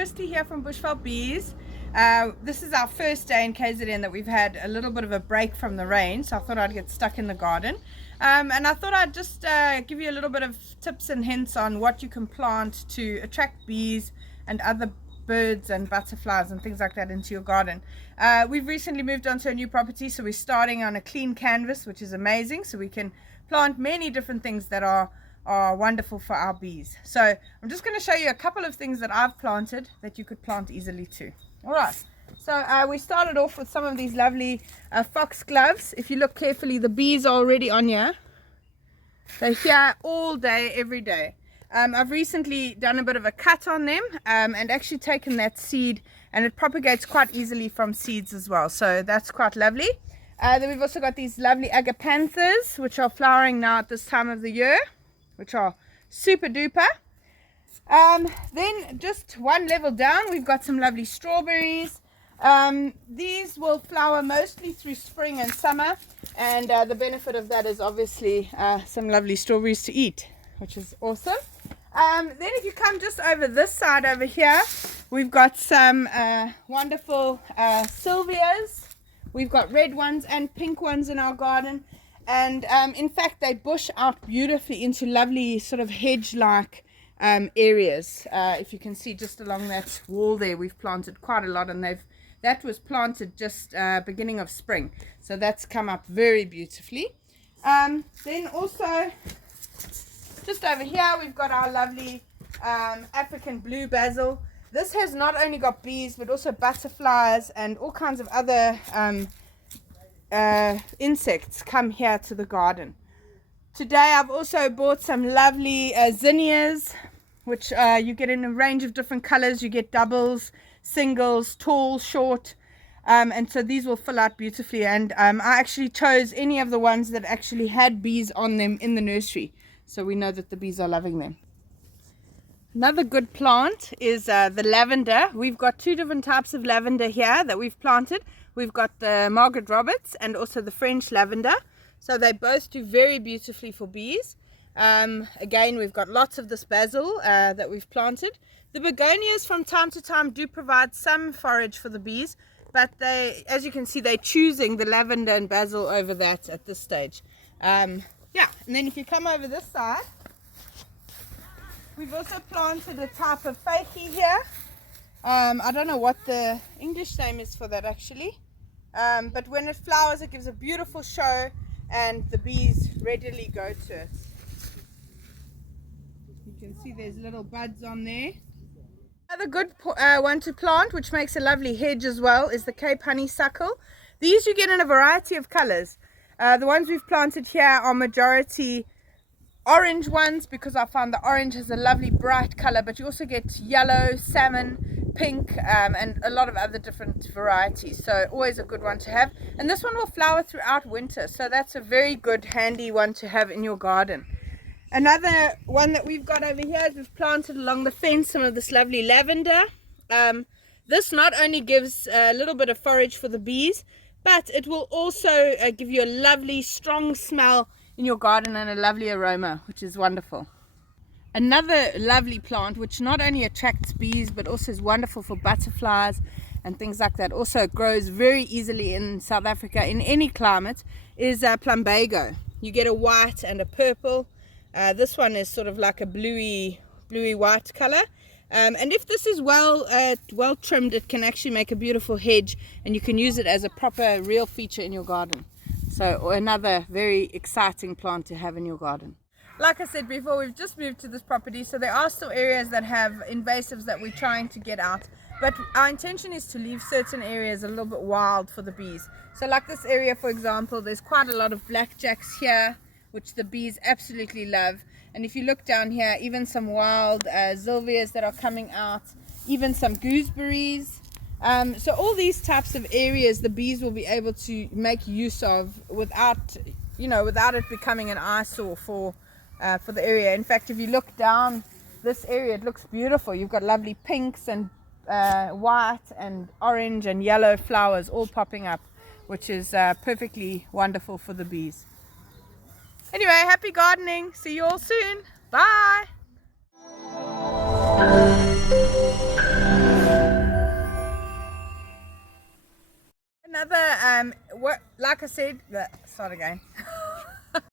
Kristie here from Bushveld Bees. This is our first day in KZN that we've had a little bit of a break from the rain, so I thought I'd get stuck in the garden. And I thought I'd just give you a little bit of tips and hints on what you can plant to attract bees and other birds and butterflies and things like that into your garden. We've recently moved on to a new property, so we're starting on a clean canvas, which is amazing, so we can plant many different things that are wonderful for our bees. So I'm just going to show you a couple of things that I've planted that you could plant easily too. Alright, so we started off with some of these lovely foxgloves. If you look carefully, the bees are already on here. They're here all day, every day. I've recently done a bit of a cut on them and actually taken that seed, and it propagates quite easily from seeds as well, so that's quite lovely. Then we've also got these lovely agapanthus, which are flowering now at this time of the year, which are super duper. Then just one level down, we've got some lovely strawberries. These will flower mostly through spring and summer, and the benefit of that is obviously some lovely strawberries to eat, which is awesome. Then if you come just over this side over here, we've got some wonderful salvias. We've got red ones and pink ones in our garden, and in fact they bush out beautifully into lovely sort of hedge-like areas. If you can see just along that wall there, we've planted quite a lot, and that was planted just beginning of spring, so that's come up very beautifully. Then also just over here we've got our lovely African blue basil. This has not only got bees but also butterflies and all kinds of other insects come here to the garden. Today I've also bought some lovely zinnias, which you get in a range of different colors. You get doubles, singles, tall, short, and so these will fill out beautifully, and I actually chose any of the ones that actually had bees on them in the nursery, so we know that the bees are loving them. Another good plant is the lavender. We've got two different types of lavender here that we've planted. We've got the Margaret Roberts and also the French lavender. So they both do very beautifully for bees. Again, we've got lots of this basil that we've planted. The begonias from time to time do provide some forage for the bees, but they, as you can see, they're choosing the lavender and basil over that at this stage. Yeah, and then if you come over this side, we've also planted a type of fakie here. I don't know what the English name is for that actually, but when it flowers it gives a beautiful show and the bees readily go to it. You can see there's little buds on there. Another good one to plant, which makes a lovely hedge as well, is the Cape honeysuckle. These you get in a variety of colors. The ones we've planted here are majority orange ones, because I found the orange has a lovely bright color, but you also get yellow, salmon, pink, and a lot of other different varieties, so always a good one to have. And this one will flower throughout winter, so that's a very good handy one to have in your garden. Another one that we've got over here is we've planted along the fence some of this lovely lavender. This not only gives a little bit of forage for the bees, but it will also give you a lovely strong smell in your garden and a lovely aroma, which is wonderful. Another lovely plant which not only attracts bees but also is wonderful for butterflies and things like that, also grows very easily in South Africa in any climate, is plumbago. You get a white and a purple. This one is sort of like a bluey white color, and if this is well trimmed, it can actually make a beautiful hedge, and you can use it as a proper real feature in your garden. So another very exciting plant to have in your garden. Like I said before, we've just moved to this property, so there are still areas that have invasives that we're trying to get out, but our intention is to leave certain areas a little bit wild for the bees. So like this area, for example, there's quite a lot of blackjacks here, which the bees absolutely love. And if you look down here, even some wild salvias that are coming out, even some gooseberries. So all these types of areas the bees will be able to make use of without it becoming an eyesore for the area. In fact, if you look down this area, it looks beautiful. You've got lovely pinks and white and orange and yellow flowers all popping up, which is perfectly wonderful for the bees. Anyway, happy gardening. See you all soon. Bye. another, what, like I said, start again.